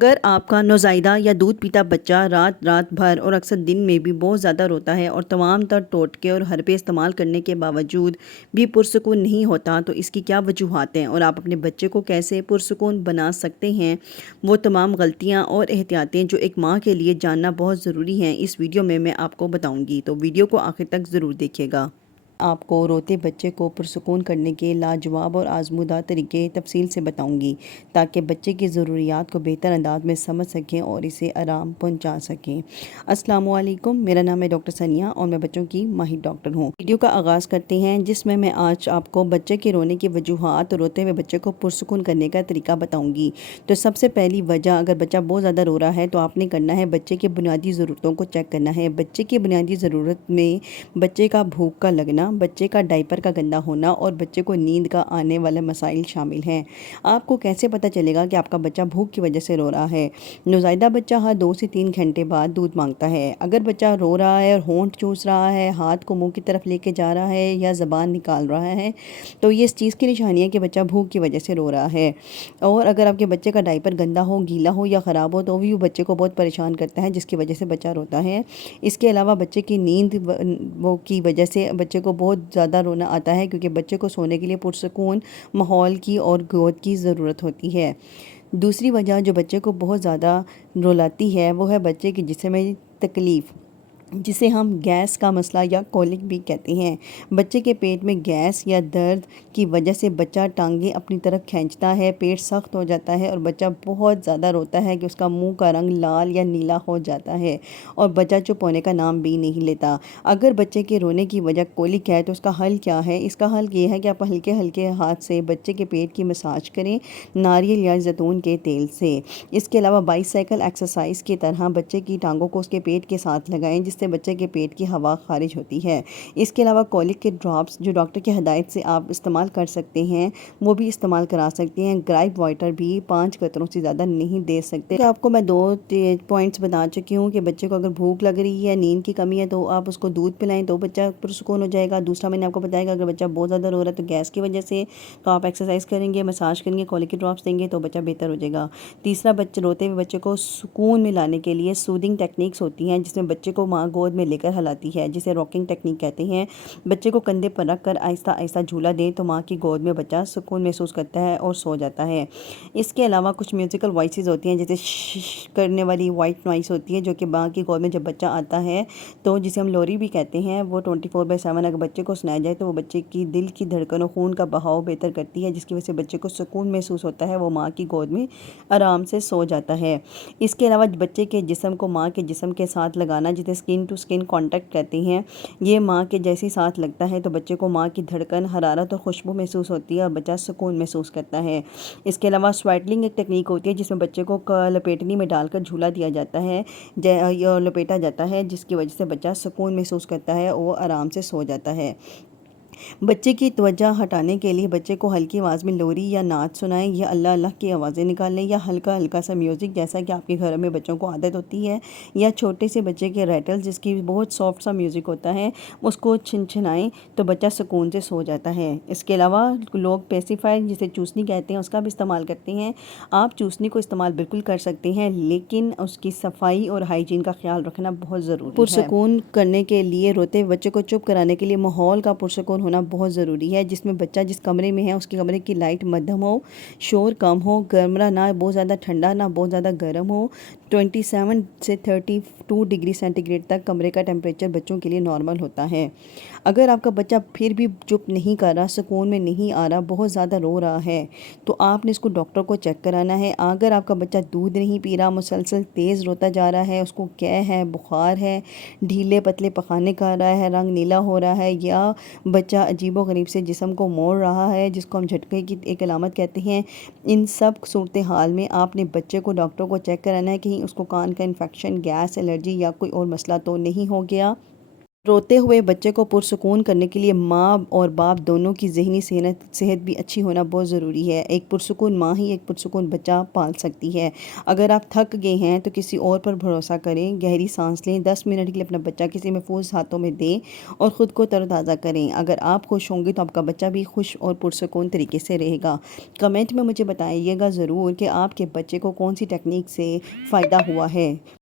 اگر آپ کا نوزائیدہ یا دودھ پیتا بچہ رات بھر اور اکثر دن میں بھی بہت زیادہ روتا ہے اور تمام تر ٹوٹکے اور حربے استعمال کرنے کے باوجود بھی پرسکون نہیں ہوتا، تو اس کی کیا وجوہات ہیں اور آپ اپنے بچے کو کیسے پرسکون بنا سکتے ہیں، وہ تمام غلطیاں اور احتیاطیں جو ایک ماں کے لیے جاننا بہت ضروری ہیں، اس ویڈیو میں آپ کو بتاؤں گی، تو ویڈیو کو آخر تک ضرور دیکھیے گا۔ آپ کو روتے بچے کو پرسکون کرنے کے لاجواب اور آزمودہ طریقے تفصیل سے بتاؤں گی تاکہ بچے کی ضروریات کو بہتر انداز میں سمجھ سکیں اور اسے آرام پہنچا سکیں۔ السلام علیکم، میرا نام ہے ڈاکٹر ثانیہ اور میں بچوں کی ماہر ڈاکٹر ہوں۔ ویڈیو کا آغاز کرتے ہیں جس میں آج آپ کو بچے کے رونے کی وجوہات اور روتے ہوئے بچے کو پرسکون کرنے کا طریقہ بتاؤں گی۔ تو سب سے پہلی وجہ، اگر بچہ بہت زیادہ رو رہا ہے تو آپ نے کرنا ہے بچے کے بنیادی ضرورتوں کو چیک کرنا ہے۔ بچے کی بنیادی ضرورت میں بچے کا بھوک کا لگنا، بچے کا ڈائپر کا گندا ہونا اور بچے کو نیند کا آنے والے مسائل شامل ہیں۔ آپ کو کیسے پتہ چلے گا کہ آپ کا بچہ بھوک کی وجہ سے رو رہا ہے؟ نوزائیدہ بچہ ہر 2 سے 3 گھنٹے بعد دودھ مانگتا ہے۔ اگر بچہ رو رہا ہے اور ہونٹ چوس رہا ہے، ہاتھ کو منہ کی طرف لے کے جا رہا ہے یا زبان نکال رہا ہے تو یہ اس چیز کی نشانی ہے کہ بچہ بھوک کی وجہ سے رو رہا ہے۔ اور اگر آپ کے بچے کا ڈائپر گندا ہو، گیلا ہو یا خراب ہو تو بھی وہ بچے کو بہت پریشان کرتا ہے، جس کی وجہ سے بچہ روتا ہے۔ اس کے علاوہ بچے کی نیند کی وجہ سے بچے کو بہت زیادہ رونا آتا ہے، کیونکہ بچے کو سونے کے لیے پرسکون ماحول کی اور گود کی ضرورت ہوتی ہے۔ دوسری وجہ جو بچے کو بہت زیادہ رلاتی ہے وہ ہے بچے کی جسم میں تکلیف، جسے ہم گیس کا مسئلہ یا کولک بھی کہتے ہیں۔ بچے کے پیٹ میں گیس یا درد کی وجہ سے بچہ ٹانگیں اپنی طرف کھینچتا ہے، پیٹ سخت ہو جاتا ہے اور بچہ بہت زیادہ روتا ہے کہ اس کا منہ کا رنگ لال یا نیلا ہو جاتا ہے اور بچہ چپ ہونے کا نام بھی نہیں لیتا۔ اگر بچے کے رونے کی وجہ کولک ہے تو اس کا حل کیا ہے؟ اس کا حل یہ ہے کہ آپ ہلکے ہلکے ہاتھ سے بچے کے پیٹ کی مساج کریں ناریل یا زیتون کے تیل سے۔ اس کے علاوہ بائیسیکل ایکسرسائز کی طرح بچے کی ٹانگوں کو اس کے پیٹ کے ساتھ لگائیں، جس سے بچے کے پیٹ کی ہوا خارج ہوتی ہے۔ اس کے علاوہ کولک کے ڈراپس جو ڈاکٹر کی ہدایت سے آپ استعمال کر سکتے ہیں وہ بھی استعمال کرا سکتے ہیں۔ گرائپ واٹر بھی 5 قطروں سے زیادہ نہیں دے سکتے۔ آپ کو میں 2 پوائنٹس بتا چکی ہوں کہ بچے کو اگر بھوک لگ رہی ہے، نیند کی کمی ہے تو آپ اس کو دودھ پلائیں تو بچہ پرسکون ہو جائے گا۔ دوسرا میں نے آپ کو بتایا کہ اگر بچہ بہت زیادہ رو رہا ہے تو گیس کی وجہ سے تو آپ ایکسرسائز کریں گے، مساج کریں گے، کولک کے ڈراپس دیں گے تو بچہ بہتر ہو جائے گا۔ تیسرا، روتے ہوئے بچے کو سکون میں لانے کے لیے سودنگ ٹیکنیکس ہوتی ہیں، جس میں بچے کو ماں گود میں لے کر ہلاتی ہے، جسے راکنگ ٹیکنیک کہتے ہیں۔ بچے کو کندھے پر رکھ کر آہستہ آہستہ جھولا دیں تو ماں کی گود میں بچہ سکون محسوس کرتا ہے اور سو جاتا ہے۔ اس کے علاوہ کچھ میوزیکل وائسز ہوتی ہیں، جیسے شش کرنے والی وائٹ نوائس ہوتی ہے، جو کہ ماں کی گود میں جب بچہ آتا ہے تو جسے ہم لوری بھی کہتے ہیں، وہ 24/7 اگر بچے کو سنایا جائے تو وہ بچے کی دل کی دھڑکنوں، خون کا بہاؤ بہتر کرتی ہے، جس کی وجہ سے بچے کو سکون محسوس ہوتا ہے، وہ ماں کی گود میں آرام سے سو جاتا ہے۔ اس کے علاوہ بچے کے جسم کو ماں کے جسم کے ساتھ لگانا، جسے اسکن ٹو اسکن کانٹیکٹ کہتے ہیں، یہ ماں کے جیسے ساتھ لگتا ہے تو بچے کو ماں کی دھڑکن، حرارت اور خوشبو محسوس ہوتی ہے اور بچہ سکون محسوس کرتا ہے۔ اس کے علاوہ سوائٹلنگ ایک ٹیکنیک ہوتی ہے جس میں بچے کو لپیٹنی میں ڈال کر جھولا دیا جاتا ہے یا لپیٹا جاتا ہے، جس کی وجہ سے بچہ سکون محسوس کرتا ہے اور وہ آرام سے سو جاتا ہے۔ بچے کی توجہ ہٹانے کے لیے بچے کو ہلکی آواز میں لوری یا نعت سنائیں یا اللہ اللہ کی آوازیں نکالیں یا ہلکا ہلکا سا میوزک، جیسا کہ آپ کے گھر میں بچوں کو عادت ہوتی ہے، یا چھوٹے سے بچے کے ریٹل جس کی بہت سافٹ سا میوزک ہوتا ہے اس کو چھنچھنائیں تو بچہ سکون سے سو جاتا ہے۔ اس کے علاوہ لوگ پیسیفائر جسے چوسنی کہتے ہیں اس کا بھی استعمال کرتے ہیں۔ آپ چوسنی کو استعمال بالکل کر سکتے ہیں، لیکن اس کی صفائی اور ہائیجین کا خیال رکھنا بہت ضروری ہے۔ پرسکون کرنے کے لیے، روتے بچے کو چپ کرانے کے لیے ماحول کا پرسکون ہونا بہت ضروری ہے، جس میں بچہ جس کمرے میں ہے اس کے کمرے کی لائٹ مدھم ہو، شور کم ہو، کمرہ نہ بہت زیادہ ٹھنڈا نہ بہت زیادہ گرم ہو۔ 27 سے 32 ڈگری سینٹی گریڈ تک کمرے کا ٹیمپریچر بچوں کے لیے نارمل ہوتا ہے۔ اگر آپ کا بچہ پھر بھی چپ نہیں کر رہا، سکون میں نہیں آ رہا، بہت زیادہ رو رہا ہے تو آپ نے اس کو ڈاکٹر کو چیک کرانا ہے۔ اگر آپ کا بچہ دودھ نہیں پی رہا، مسلسل تیز روتا جا رہا ہے، اس کو قے ہے، بخار ہے، ڈھیلے پتلے پخانے کر رہا ہے، رنگ نیلا ہو رہا ہے، یا بچہ عجیب و غریب سے جسم کو موڑ رہا ہے، جس کو ہم جھٹکے کی ایک علامت کہتے ہیں، ان سب صورتحال میں آپ نے بچے کو ڈاکٹر کو چیک کرانا ہے، کہیں اس کو کان کا انفیکشن، گیس، الرجی یا کوئی اور مسئلہ تو نہیں ہو گیا۔ روتے ہوئے بچے کو پرسکون کرنے کے لیے ماں اور باپ دونوں کی ذہنی صحت بھی اچھی ہونا بہت ضروری ہے۔ ایک پرسکون ماں ہی ایک پرسکون بچہ پال سکتی ہے۔ اگر آپ تھک گئے ہیں تو کسی اور پر بھروسہ کریں، گہری سانس لیں، 10 منٹ کے لیے اپنا بچہ کسی محفوظ ہاتھوں میں دیں اور خود کو تر و تازہ کریں۔ اگر آپ خوش ہوں گے تو آپ کا بچہ بھی خوش اور پرسکون طریقے سے رہے گا۔ کمنٹ میں مجھے بتائیے گا ضرور کہ آپ کے بچے کو کون سی ٹیکنیک سے فائدہ ہوا ہے۔